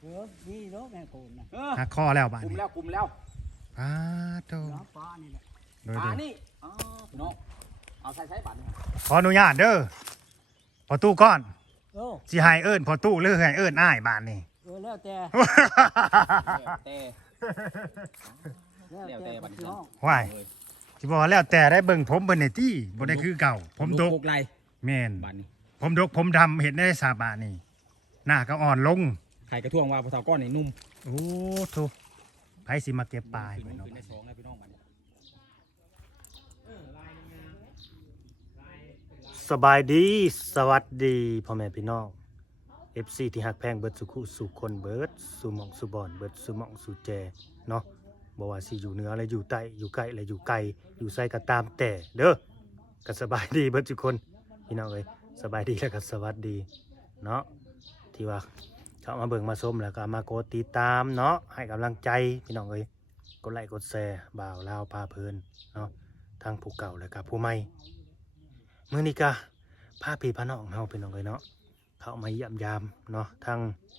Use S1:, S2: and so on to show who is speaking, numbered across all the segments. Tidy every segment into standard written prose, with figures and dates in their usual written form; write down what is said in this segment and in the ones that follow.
S1: นี่รถแม่โกนนะ
S2: หักคอแล้วบ้าน
S3: คุม
S2: นี้
S3: แล้วคุมแล้ว
S2: อ้าโต
S1: น้ำปลานี่แหละ
S2: โดย
S3: ปลานี่อ๋อพี่น้องเอาใช้บัตรนี่
S2: ขออนุญาตเด้อพอตู้ก้อน
S1: โอ้
S2: สิให้เอิ้นพอตู้หรือให้เอิ้นอ้ายบ้านนี่
S1: แล้วแต่
S3: แต่
S1: แล้วแต่บัดนี้
S2: ว้ายสิบอกว่าแล้วแต่ได้เบิ่งผมเบิ่นในที่บ่ได้คือเก่าผมดก
S3: ไร
S2: แม่น
S3: บัตรนี่
S2: ผมดกผมดำเห็นได้สาบานนี่หน้าก็อ่อนลง
S3: ไข่กระท่วงว่าพอเท่าก้อนนี่นุ่ม
S2: โอ้โถไผสิมาเก็บปลาให้
S3: ขึ้
S2: เพิ่น
S3: น
S2: เนาะ
S3: ในสองนะพี่น้องบัตรนี่
S2: สบายดีสวัสดีพ่อแม่พี่น้อง FC ที่ฮักแพงเบิดสุขุสุคนเบิดสุหม่องสุบอนเบิดสุหม่องสุแจเนาะบ่ว่าสิอยู่เหนือและอยู่ใต้อยู่ใกล้และอยู่ไกลอยู่ไสก็ตามแต่เด้อก็สบายดีเบิดทุกคนพี่น้องเอ้ยสบายดีแล้วก็สวัสดีเนาะที่ว่าเข้ามาเบิ่งมาชมแล้วก็มากดติดตามเนาะให้กำลังใจพี่น้องเอ้ยกดไลค์กดแชร์บ่าวลาวพาเพลินเนาะทั้งผู้เก่าและก็ผู้ใหม่มื้อนี้ก็พาพี่พาน้องเฮาพี่น้องเอ้ยเนาะเข้ามาเยี่ยมยามเนาะทั้ง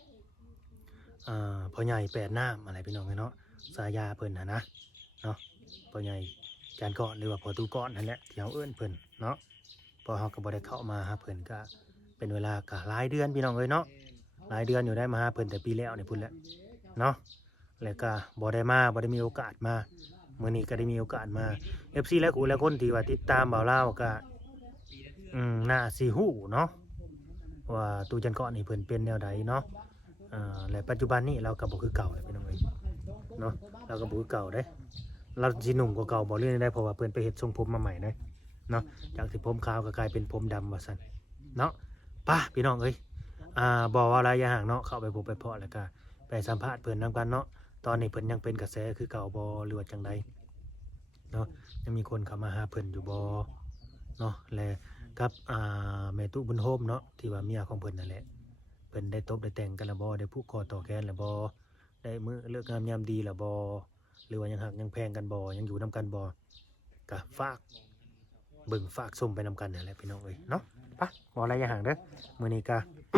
S2: พ่อใหญ่แปดน้ำอะไรพี่น้องเอ้ยเนาะสายาเพิ่นนะเนาะพ่อใหญ่จานก้อนหรือว่าพ่อตู้ก้อนนั่นแหละที่เฮาเอิ้นเพิ่นเนาะพอเฮาก็บ่ได้เข้ามาหาเพิ่นก็เป็นเวลาก็หลายเดือนพี่น้องเอ้ยเนาะหลายเดือนอยู่ได้มาหาเพิ่นแต่ปีแล้วนี่พุ่นแหละเนาะแล้วก็บ่ได้มีโอกาสมามื้อนี้ก็ได้มีโอกาสมา FC และกูและคนที่ว่าติดตามบ่าวลาวก็น่าสิฮู้เนาะว่าตู้จันก้อนนี่เพิ่นเป็นแนวใดเนาะและปัจจุบันนี้เราก็บ่คือเก่าแล้วพี่น้องเอ้ยเนาะเราก็บ่คือเก่าเด้เราสิหนุ่มกว่าเก่าบ่เรื่อยได้เพราะว่าเพิ่นไปเฮ็ดทรงผมมาใหม่เด้เนาะจากที่ผมขาวก็กลายเป็นผมดำว่าซั่นเนาะไป่ะพี่น้องเอ้ยบ่ว่าระยะห่างเนาะเข้าไปพบไปเพาะแล้วก็ไปสัมภาษณ์เพิ่นนำกันเนาะตอนนี้เพิ่นยังเป็นกระแสคือเก่าบ่หรือว่าจังใดเนาะยังมีคนเข้ามาหาเพิ่นอยู่บ่เนาะและกับแม่ตุบุญโฮมเนาะที่ว่าเมียของเพิ่นนั่นแหละเพิ่นได้ตบได้แต่งกันแล้วบ่ได้ผูกคอต่อแขนแล้วบ่ได้มื้อเลิกงามยามดีแล้วบ่หรือว่ายังหักยังแพงกันบ่ยังอยู่นํกันบ่ก็ฝากเบิ่งฝากชมไปนํกันนั่นแหละพี่น้องเอ้ยเนาะไปบ่อะไรอย่าห่างเด้อมื้อนี้ก็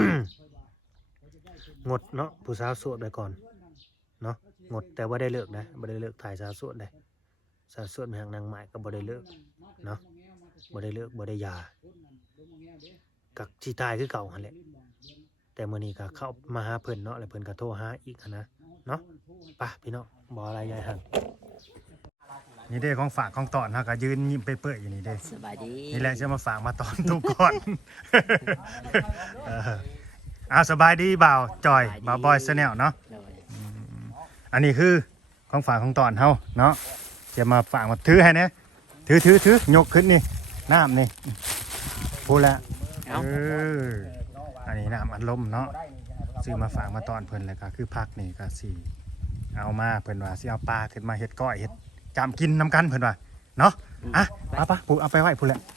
S2: งดเนาะผู้สาวโสดไปก่อนเนาะงดแต่ว่าได้เลิกนะบ่ได้เลิกถ่ายสาวโสดได้สาวโสดแห่งนางไม้ก็บ่ได้เลิกเนาะบ่ได้เลิกบ่ได้หย่ากักสิตายคือเก่าหั่นแหละแต่มื้อนี้ก็เข้ามาหาเพิ่นเนาะแล้วเพิ่นก็โทรหาอีกนะเนาะไปพี่น้องบ่อะไรใหญ่หั่นนี่เด้ของฝากของตอนเฮาก็ยืนยิ้มเปื่อยๆอยู่นี่เด้
S1: สบายดี
S2: นี่แหละจะมาฝากมาตอนทุกก่อนสบายดีบ่าวจอยบ่าวบอยแนลเนาะอันนี้คือของฝากของตอนเฮาเนาะจะมาฝากมาถือให้เนี่ยถือยกขึ้นนี่น้ำนี่พูดแล้วอันนี้น้ำอัดลมเนาะซื้อมาฝากมาตอนเพิ่นเลยก็คือพักนี่ก็สิเอามาเพิ่นว่าสิเอาปลาขึ้นมาเฮ็ดก้อยเฮ็ดจำกินน้ำกันเพิ่นว่าเนาะปะปูเอาไปไว้พูดแล้ว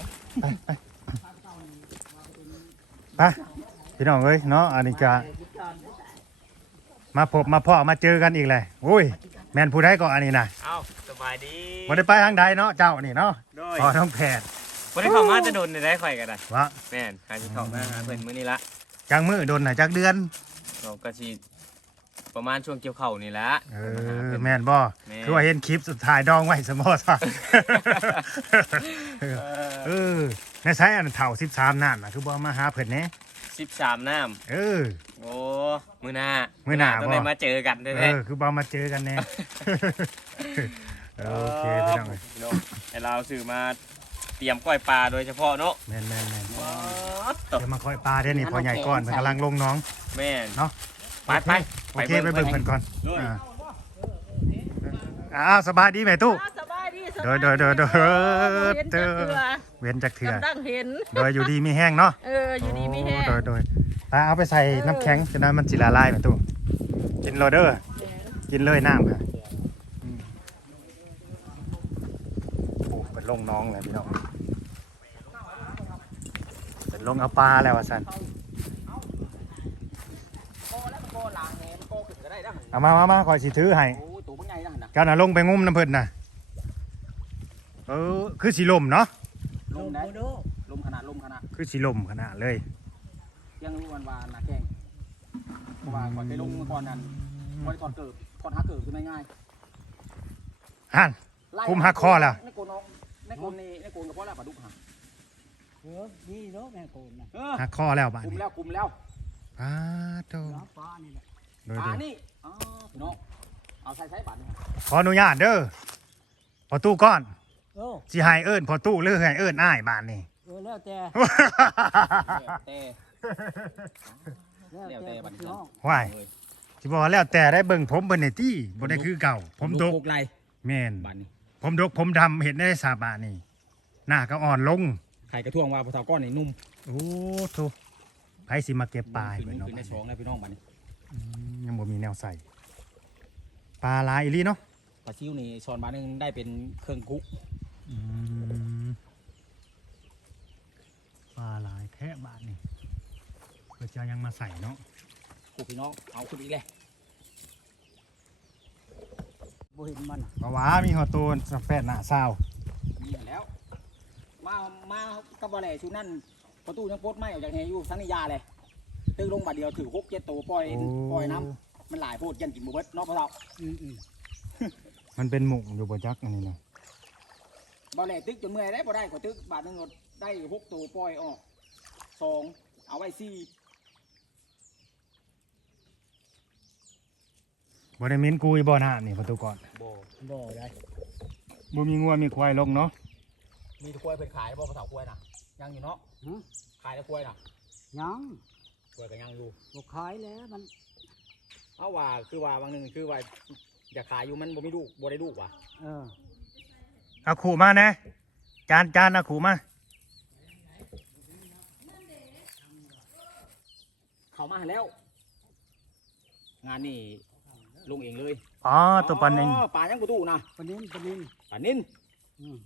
S2: ไปพี่น้องเอ้ยเนาะอันนี้จะมาพบมาพ่อมาเจอกันอีกเลยโอ้ยแม่นผู้ใดก็อันนี้นะ
S4: เอ้าสบายดี
S2: บ่ได้ไปทางใดเนาะเจ้านี่เนาะ
S4: โดย
S2: พอท้องแผด
S4: บ่ได้เข้ามาจะโดนได้ข่อยกันได้
S2: วะ
S4: แม่นหาสิเข้ามาหาเพิ่นมื้อนี้ละ
S2: จังมือโดนน่ะจักเดือน
S4: เราก็สิประมาณช่วงเกี่ยวข้าวนี่ละ
S2: แม่นบ่คือว่าเห็นคลิปสุดท้ายดองไว้สมอซะในใช้อันเฒ่า13นั่นน่ะคือบ่มาหาเพิ่นแหน่
S4: 13น้ำโอ้มื้อหน้าต้องได้มาเจอกันแท้
S2: คือบ่มาเจอกันแน่โอเคพี่น้องเอ้ย
S4: พี่น้องให้เราซื้อมาเตรียมก้อยปลาโดยเฉพาะเนาะ
S2: แม่น
S4: ตบ
S2: เดี๋ยวมาคอยปลาเด้อนี่พอใหญ่ก่อนเพิ่นกำลังลงน้อง
S4: แม่น
S2: เนาะ
S4: ไป
S2: โอเคไปเบิ่งเพิ่นก่อนสบายดีแม่ตู้
S5: สบายดี
S2: โดยเว้นจากเถื่อก
S5: ำลังเห็น
S2: โดยอยู่ดีมีแห้งเนาะ
S5: อยู่ดีมีแห้ง
S2: โดยเอาไปใส่น้ำแข็งจะนั้นมันสิละลายแม่ตู้กินโรเดอร์กินเลยน้ำค่ะโอ้เป็นลงน้องเลยพี่น้องเป็นลงเอาปลาแล้วสันเอามาคอยสิถือให้
S3: โอ้ตัวมันใหญ่นะนะ
S2: เจ้าน่ะลงไปงุ้มน้ำเพิ่นน่ะคือสีลมเนาะ
S3: ลมได้ลมขนาด
S2: คือสีลมขนาดเลย
S3: ยังรู้วันวานนะแกง
S2: บ
S3: ราะว่าก่อนไปลงก่อนนั้นบ่ได้ถอดเกิบถอดหาเกิบคือง่าย
S2: หัน
S3: ๆ
S2: คุมหักคอแล้ว
S3: ในโกนน้องในโกนนี่ในโกนกับพ่อแล้วปลาดุกหา
S1: เออนี่เนาะแม่โกนน่ะ
S2: หักคอแล้วบ้าน
S3: คุม
S2: นี้
S3: แล้วคุมแล้ว
S2: อ้าโต
S1: เนาะฟ้านี่แหละ
S2: โดย
S3: นี่อ๋อพี่น้องเอาใส่บาทนี่
S2: ขออนุญาตเด้อพอตู้ก้อน
S1: โอ้
S2: สิให้เอิ้นพอตู้หรือให้เอิ้นอ้ายบ้านนี่
S1: แล้วแต่
S3: แต่
S1: แล้วแต่บัดนี้
S2: ว้ายสิบอกว่าแล้วแต่ได้เบิ่งผมเบิ่นนี่ติบ่ได้คือเก่าผมดก
S3: ไหล
S2: แม่น
S3: บาทนี่
S2: ผมดกผมดำเห็นได้สาบานนี่หน้าก็อ่อนลง
S3: ไข่กระท่วงว่าปลาเท่าก้อนนี่นุ่ม
S2: โอ้โธ่ไผสิมาเก็บปลาให้
S3: ขึ้
S2: เบิ่
S3: น
S2: นเนาะ
S3: ขึ้นในช่องแล้วพี่น้องบาทนี่
S2: ยังบ่มีแนวใส่ปลาหลายอีหลีเนาะ
S3: ปลาซิวนี่ช้อนบาทนึงได้เป็นเครื่องคุก
S2: ปลาหลายแท้บาทนี่เพื่อจะยังมาใส่เนาะ
S3: คุกพี่น้องเอาขึ้นอีกเลย
S1: บ่เห็นมัน
S2: เพราะว่ามีหัวโตนสแปดหน้าซาว
S3: นี่แล้ว มากับบ่แหล่ชูนั่นประตูยังปลดไม่ออกจากแหอยู่ทั้งนี้ยาเลยตึ้งลงบาทเดียวถือ6-7ตัวปล่อยน้ำมันหลายโพดยันกินบ่เบิดเนาะพ่อเฒ่า
S2: มันเป็นหมุกอยู่บ่จักอันนี้เนาะ
S3: บ่แหล่ตึกจนเมื่อยได้บ่ได้ขอตึกบาทนึงได้6ตัวปล่อยออก2เอาไว้4
S2: บ่ได้เหม็นกุยบ่น้ำนี่ประตูก่อน
S1: บ่ได้
S2: บ่มีงัวมีควายลงเนาะ
S3: มีตะกล้วยเพิ่นขายบ่พ่อเฒ่ากล้วยน่ะยังอยู่เนาะขายตะกล้วยน่ะ
S1: ยัง
S3: กล้วยก็ยังอยู่
S1: บ่ขายแล้วมัน
S3: เอาว่าคือว่าบางหนึงคือว่าอยากขายอยู่มันบ่มีลูกบ่ได้ลูกว่ะ
S1: เออ
S2: เอาขู่มานะจานเอาขู่มา
S3: เข้ามาแล้ว งานนี่ลงเองเลย
S2: อ๋อตัวปันเอง
S3: ปลายังบ่ตู้นะ
S1: ปะนิน
S3: ปลานิ่น
S1: อืม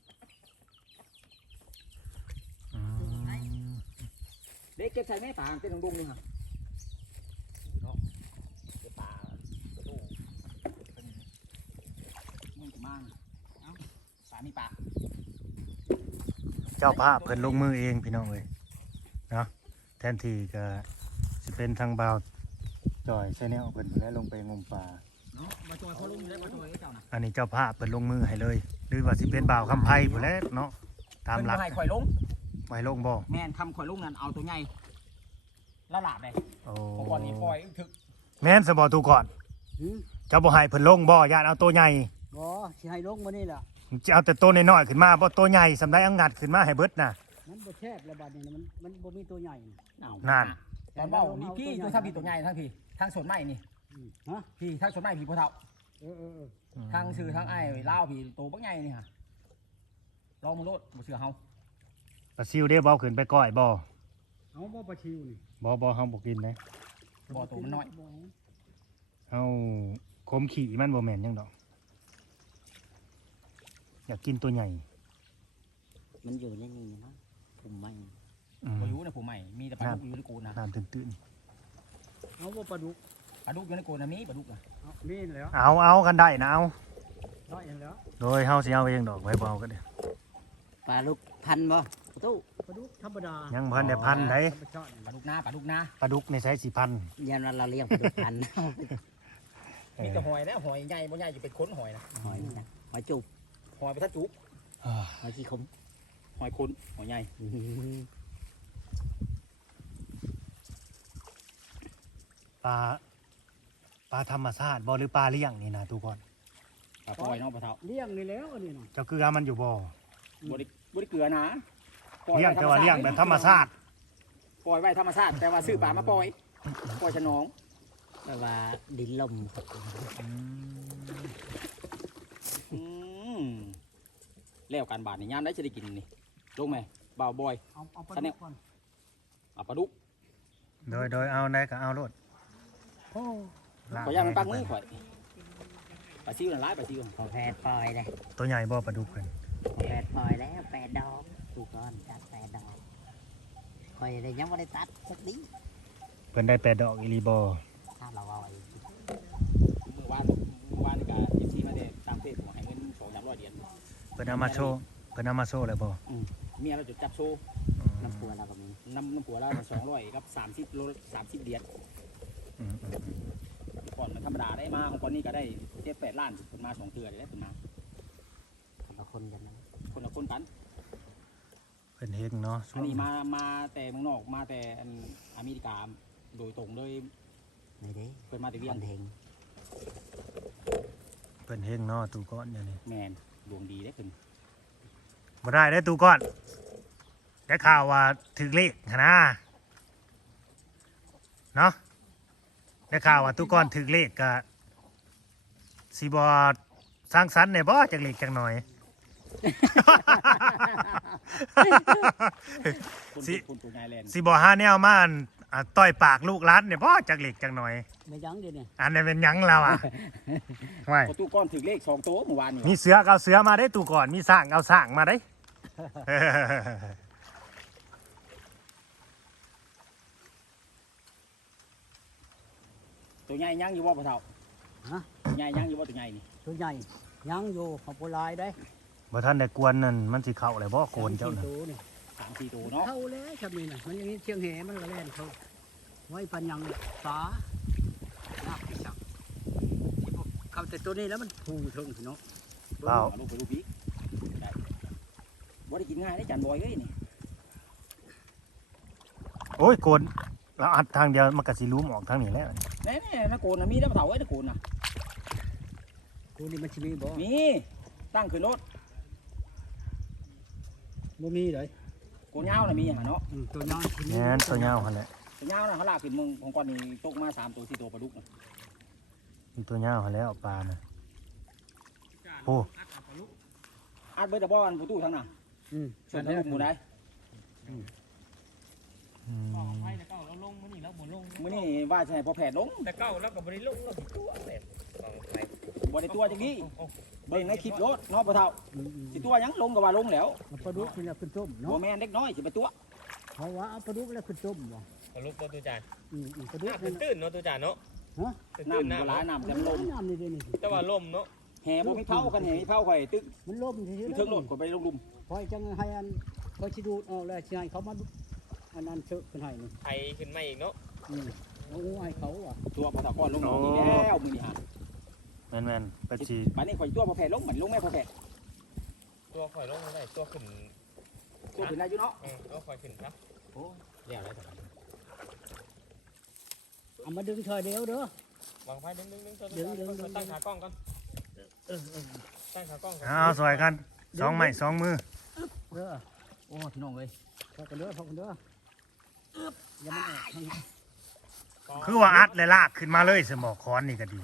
S1: เด็กเก็บใส่แม่ปลาเป็นดงๆนี่ฮะ
S3: เนาะเดี๋ยวปลาตู้เป็นมึงจะมาเอ้าปลามีปลา
S2: เจ้าภาพเพิ่นลงมือเองพี่น้องเอ้ยเนาะแทนที่ก็สิเป็นทางบ่าวจอยใช่แนวเพิ่นและลงไปงมปลา
S3: เนาะมาจอยเขาลงได้มาจอยเจ้าน่ะ
S2: อันนี้เจ้าภาพเปิดลงมือให้เลย หรือว่าสิเป็นบ่าวคำไพ่ผู้นแหล้วเนาะตามหลัก
S3: เพิ่นบ่ให้ข่อยลง
S2: ไว้ลงบ่
S3: แม่นทำข่อยลงนั่นเอาตัวใหญ่ละหลาบเลย
S2: โอ้
S3: ของก่อนนี้ปล่อยถึก
S2: แม่นสบอตูก่อน
S1: หืม
S2: เจ้าบ่ให้เพิ่นลงบ่ญาติเอาตัวใหญ่
S1: บ่สิให้ลงมานี่ล่ะ
S2: จะเอาแต่ตัวน้อยๆขึ้นมาบ่ตัวใหญ่สำได้อังงัดขึ้นมาให้เบิดน่ะ
S1: มันบ่แซ่บแล้วบัดนี้นะมันบ่มีตัวใหญ่นี่
S3: เอา
S2: นั่น
S3: ตอนเบ้านี่พี่ดูถ้าพี่ตัวใหญ่ทั้งพี่ทางสวนไม้นี่
S1: ฮะ
S3: พี่ทางสวนไม้พี่พ่อเฒ่า
S1: เออ
S3: ทางซื้อทางไอ้เล่าวพี่โตบักใหญ่นี่ฮะลองมึงโลดบ่เชื่อเฮา
S2: ปลาซิวเด้บ่เอาขึ้นไปก้อยบ่
S1: เอาบ่ปลาชิวนี่
S2: บ่เฮาบ่กินนะ
S3: บ่ตัวมันน้อย
S1: บ่
S2: เฮาคมขี่มันบ่แม่นหยังดอกอยากกินตัวใหญ่
S1: มันอยู่ในนี่นะผมไม่
S2: อืม
S3: บ่อยู่ในผู้ใหม่มีแต่ปลาดุกอยู่ในโกนนะ
S2: น้ำตื้น
S1: เอาบ่ปลาดุก
S3: ปลาดุกอยู่ในโกนนะมีปลาดุกนะ
S1: เอานี่แล้ว
S2: ๆเอากันได้นะเอา
S1: น้อยอย่างแล้ว
S2: โดยเฮาสิเอาเองดอกไว้บ่เอาก็ได้
S5: ปลาลูกพันธุ์บ่ตู้
S1: ปลาดุกธรรมดา
S2: ยังบ่ทันได้พันได้
S1: ธรรมชาติ
S3: ปลาดุกนาปลาดุกนา
S2: ปลาดุกในใช้สิพัน
S5: ยันว่าเราเลี้ยงปลาลูกพันธุ์
S3: มีแต่หอยนะหอยใหญ่บ่ใหญ่อยู่เป็นขนหอยนะ
S5: หอยนะหอยจุบ
S3: หอยไปทัดจุก
S5: หอยขี้ขม
S3: หอยขนหอยใหญ่
S2: ปลาธรรมชาติบ่หรือปลาเลี้ยงนี่นะทุกคน
S3: ปลาปล่อยเนาะปลาเฒ่า
S1: เลี้ยงนี่แล้วอันนี้น่ะ
S2: เจ้าเกลือมันอยู่บ่
S3: บ่ได้เกลือนะ
S2: เลี้ยงแต่ว่าเลี้ยงแบบธรรมชาติ
S3: ปล่อยไว้ธรรมชาติแต่ว่าซื้อปลามาปล่อยปล่อยฉนอง
S5: แปลว่าดินลมครับ
S3: อืมแล้วการบาดนี่ยามได้จะได้กินนี่ลงไหมบ่าวบอย
S1: เอาปลา
S3: อันเนี้
S1: ดุ
S3: ย
S1: กก่อน
S3: เอาปลาดุก
S2: โดยเอาได้ก็เอาโลด
S1: โอ้
S3: ขอยย่างมันปักมือข่อยปลาซิวน่ะหลายปลาซิว
S5: พอแพทย์ปล่อยเลย
S2: ตัวใหญ่บ่ปลาดุกเพิ่น
S5: พอแพทย์ปล่อยแล้ว8 ดอกตูก้อนจัด8 ดอกคอยเลยยังไม่ได้ตัดสักนิด
S2: เพิ่นได้8ดอกอีหลีบ่
S5: ถ้าเราเอาไอ้
S3: เมื่อวานนี่ก็FCมาได้ตามเพจผมให้เงิน200-300เหรียญ
S2: เพิ่นเอามาโชว์แล้วบ่
S3: เมียเราจุดจับโชว์
S5: น้ำปัวเราก็มี
S3: น้ำผัวเรา200กับ30 โล30เหรียญ
S2: อืม
S3: รมดาได้มาของคนนี้ก็ได้7-8 ล้านคนมา2 เทื่อได้คนมา
S5: คนละคนกันนะ
S3: คนละคนกัน
S2: เพิ่นเฮ็ดเนาะ
S3: อันนี้มาแต่เมืองนอกมาแต่อเมริกาโดยตรงเลย
S5: ไม่ได้
S3: เพิ่นมาแต่เวี
S5: เวี
S3: ย
S5: ย
S3: ง
S5: นเฮง
S2: เพิ่นเฮ็ดเนาะตูก้อนอย่างนี้
S3: แมนดวงดีได้เพิ่น
S2: บ่ได้ได้อตูก้อนได้ข่าวว่าถึกเลขหั่นนะเนาะได้ข่าวว่าตูก้อนถึกเลขก็สิบ่สร้างสรรค์ได้บ่จักเล็กจักน้อย
S3: คน
S2: สิ
S3: คนตัวใหญ่แลนด์
S2: สิบ่หาแนวมาต่อยปากลูกหลานเนี่ยบ่จักเล็กจักน้อย
S5: ไม่ยั้งเดียวเนี่ย
S2: อันนั้นเป็นหยังแล้วอ่ะ ไม่
S3: ประตูก้อนถึงเลข2 โต๊ะเมื่อวานนี่
S2: มีเสือก็เอาเสือมาได้ตูก่อนมีสร้างเอาสร้างมาได้
S3: ตัวใหญ่ยังอยู่บ่พ่อเฒ่า
S5: ฮะ
S3: ตัวใหญ่ยังอยู่บ่ตัวใหญ่นี่
S5: ตัวใหญ่ยั้งอยู่ของโบราณได้
S2: บ่ท่านได้กวนนั่นมันสิเข้าเลยบ่โคนเจ้าน่ะ
S5: ตัวนี่
S3: 3-4 ตัวเนาะ
S5: เข้าแล้วครับนี่นะมันอย่างนี้เชียงแหมันก็แล่นเขาไว้ปัญญังสาหนักที่สักเข้าแต่ตัวนี้แล้วมันพูถึงเนาะ
S2: เปล่า
S3: ลูกไปลูกพี่ได้บ่ได้กินง่ายได้จันบอยเอ้ยนี่
S2: โอ้ยโกนเราอัดทางเดียวมันก็สิรู้ออกทางนี้แล้ว
S3: แน่ๆนะโกนน่ะมีแล้วพ่อเฒ่าเอ้ยนะโกนน่ะ
S5: ตัวนี้มันชิมีบ่
S3: มีตั้งขึ้นรถ
S5: บ่มีเลย
S3: โกนยาวน่ะมีหาเนาะ
S5: ตัวยาวชิมี
S2: แม่นตัวยาวหั่นแหละ
S3: ตัวยาวน่ะเขาลากขึ้นเมืองของก่อนนี่ตกมา3 ตัว 4 ตัวปลาดุกน่ะ
S2: มีตัวยาวหั่นแล้วปลาน่ะโอ้
S3: อัดเบิดตะบ่อนประตูทางน่ะ ส่วนตะลุกหมู่ได้
S2: อืม
S4: แต่เก้าเราลงมื้อนี้เราบ่ลง
S3: มื้อนี้ว่าจะให้พ่อแพทย์ลง
S4: แต่เก้าเราก็บ่ได้ลงเราสิตัวแหละกองไฟ
S3: บ่ได้ตัวจังนี้เบิ่งในคลิปรถเนาะพ่อเฒ่าสิตัวหยังลงก็ว่าลงแล้ว
S5: ปลาดุกนี่แหละขึ้นต้ม
S3: บ่
S5: เนาะ
S3: แม่นเด็กน้อยสิไปตัว
S5: เพราะว่าเอาปลาดุกแล้วขึ้นต้มบ่
S4: เอาลูกบ่ตัวจาน
S5: ปลาดุก
S4: น้ำตื้นๆเนาะตัวจานเนาะ
S5: ฮะ
S4: ตื้นๆ
S3: น้ำก็หลาย
S4: น้ำ
S3: น้ำแต่มันลม
S5: น้ำนี่ดินี่
S4: แต่ว่าลมเนาะ
S3: แห่บ่มีเผากันแห่มีเผาข่อยตึก
S5: มันล่มที
S3: อยู่เทิงรถก็ไปลงลุม
S5: พอยจังให้อันพอยสิดูดออกแล้วสิให้เขามาอันนั้นเชอะขึ้นให้นี่
S4: ไอขึ้นมาอีกเนาะ
S5: เอาให้เขาอ่ะ
S3: ตัวพ่อเฒ่าก่อนลงหนองนี่แล้วมื้อนี้ฮะ
S2: แม่นๆไปสิ
S3: บัดนี้ข่อยตัวพ่อแพทย์ลงบัดลงแม่พ่อแพทย์
S4: ตัวข่อยลงได้ตัวขึ้น
S3: ตัวขึ้นได้อยู่เนาะ
S4: ตัวข่อยขึ้นครับ
S3: โอ้แล้วแล้ว
S5: เอามาดึงเธอเดียวเด้อ
S4: วางไฟดึงตัว
S5: ดึง
S4: ตั้งขากล้องก่อนตั้งขากล้องก่อน
S2: เอาซอยกันสองไม้สองมือ
S5: เด้อ
S3: โอ้พี่น้องเอ้ย
S5: พอกันเด้อพอกันเด้ออย่ามันออกทางนี้
S2: คือว่าอัดเลยลากขึ้นมาเลยสมอคอนนี่ก็ดี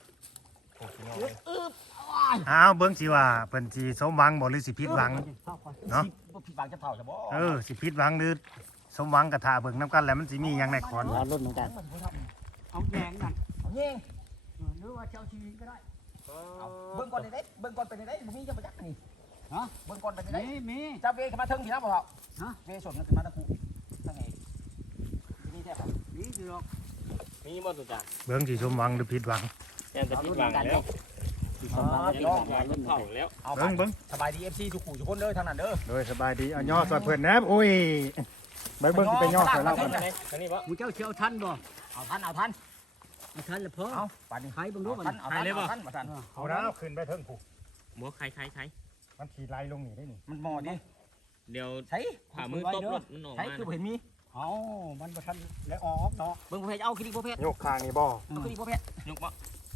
S2: อ้าวเบิ่งสิว่าเพิ่นสิสมหวังบ่หรือสิผิดหวัง
S5: เข้าก่อน
S2: เนาะ
S3: บ่ผิดหวังจะเฒ่าจะบ่
S2: สิผิดหวังหรือสมหวังกระทาเบิ่งน้ำกันแล้วมันสิมีหยังในคอน
S5: เอารุ่นเหมือนกันเอาแยงนั่น
S3: เอายิง
S5: หรือว่าเจ้าชีวิตก็ได้
S3: เอาเบิ่งก่อนได้เบิ่งก่อนเป็นได้บ่มีจะบ่จักนี่
S5: ฮะ
S3: เบิ่งก่อนเป็นได้
S5: มี
S3: จับเวขึ้นมาเทิงพี่นะบ่เฒ่า
S5: ฮะ
S3: เวสดขึ้นมาตะคูตั้งไงนี่แท้ครับ
S5: มีอยู่หรอก
S4: มีบ่ตัวจาน
S2: เบิ่งสิสมหวังหรือผิดหวัง
S4: แค่จะผิดหวังแล้ว
S5: ที่สำคัญ
S4: ผิด
S5: ก็
S4: หวังแล้วเผาแล้ว
S3: เอาไป
S2: เบิ่ง
S3: สบายดี FC ทุกคู่ทุกคนเด้อทางนั้นเด้อ
S2: โดยสบายดีเอาย่อซอยเพิ่นนะโอ้ยเบิ่งสิไปย่อซอยเราก่อน
S4: อันนี้บ่
S5: มึงเจ้าเชียวทันบ่
S3: เอาทันเอาทัน
S5: เอาทันแล้วพอ
S3: เอาปัดนี้
S5: ใครบังรู้
S3: เอา
S5: มั
S3: ทั
S5: น
S3: นเอาทันเอาทันมาทัน
S2: เอาแล้วขึ้นไปเทิงผู้
S4: หมูใคร
S2: มันขี่ไล่ลงนี่ได้นี่
S3: มันหมอดิ
S4: เดี๋ยว
S3: ใช้
S4: ผ่ามือตบรถมันออก
S3: ใช้
S4: มา
S3: คือบ่เห็นมี
S5: เอามันบ่ทันแล้วออกเนาะ
S3: เบิ่งประเภทเอาคลิปประเภท
S2: ยกคางนี่บ่
S3: เอาคลิปประเภท
S4: ยกบ่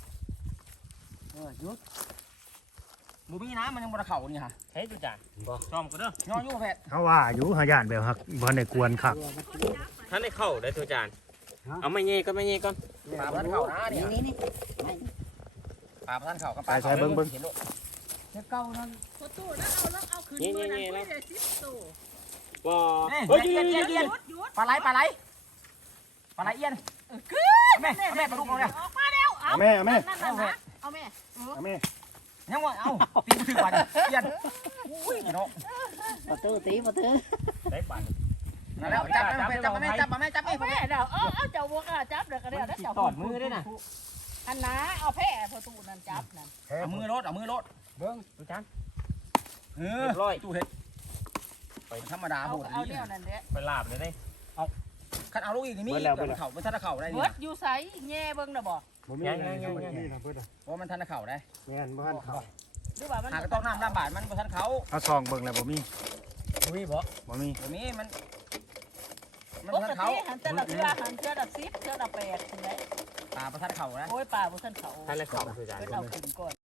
S5: หยุด
S3: บ่มีน้ำมันยังบ่ได้เข้านี่ฮะ
S4: ใช้ตัวจานซ่อมก็เด้อ
S3: ย้อนอยู่ประเภท
S2: เฮาว่าอยู่หาย่านแบบฮักบ่ได้กวนคัก
S4: ท่านได้เข้าได้ตัวจานเอาไม่เงี้ยก็ไม่เงี้ยก่อน
S3: ปลาพันเข้านะนี่
S5: นี่
S3: ปลาพันเข้ากับ
S2: ไปใช้เบิ่ง
S3: เห็นโลด
S5: จะเก่านั่น
S6: พอตู้แล้วเอาขึ้นมือนั่นคุยได้10ตู้
S4: บ่
S3: เฮ้ยเอียน
S6: หยุด
S3: ปลาไหลปลาไหลเอียนแม่แม่ปลาดุกเอาเนี่ย
S6: ออกมาแล้วเอา
S2: แม่
S6: นั่นนะเอาแม่
S2: แม่
S3: ยังว่าเอาตีมือถือปลาเนี่ยเอียนอุ้ยเนาะ
S5: ประตูตีประตู
S3: ได้ปลานั่นแล้วจับแม่จับแม่จับแม่จับ
S6: เอา
S3: แม่
S6: แม่เดี๋ยวเอาเจ้าวัวก็จับเดี๋ยวก็เดี๋ยวเจ้า
S3: ตอดมือด้วยนะ
S6: อันนะเอาแพ้พอตู้นั่นจับนั่น
S3: เอามือรถเอามือรถ
S5: เบิ่ง
S3: ตู้จานตู้เห็ดไปธรรมดา
S6: เอา
S3: โหด
S6: เอา
S3: นี่
S6: เดี่ยวนั่นแหละ
S4: ไปลาบเลยได้
S3: คันเอาลูกอีกนี่มีเข่าไม่ทันเข่าได้
S6: เบิดอยู่ไสแง่เบิ่งน่ะบ่
S2: บ่มีอะไรนี่นะเพิ่น
S3: เพราะมันทันเข่าได้
S2: แม่นบ่ทันเข้า
S6: หรือว่ามัน
S3: หากต้องน้ำบาดมันบ่ทันเขา
S2: เอาซองเบิ่งแล้วบ่มี
S3: มีบ่
S2: บ่มี
S3: บ่มีมัน
S6: ปก
S3: ทันเขา
S6: ติหันแต่ละเทื่อหันเทื่อละ10เทื่อละ8ถึงได้
S3: ตาบ่ทันเขานะ
S6: โอ้ยป่าบ่ทันเขา
S4: ท่านเลยขอบคือกัน
S6: เพิ่นเอาขึ้นก่อน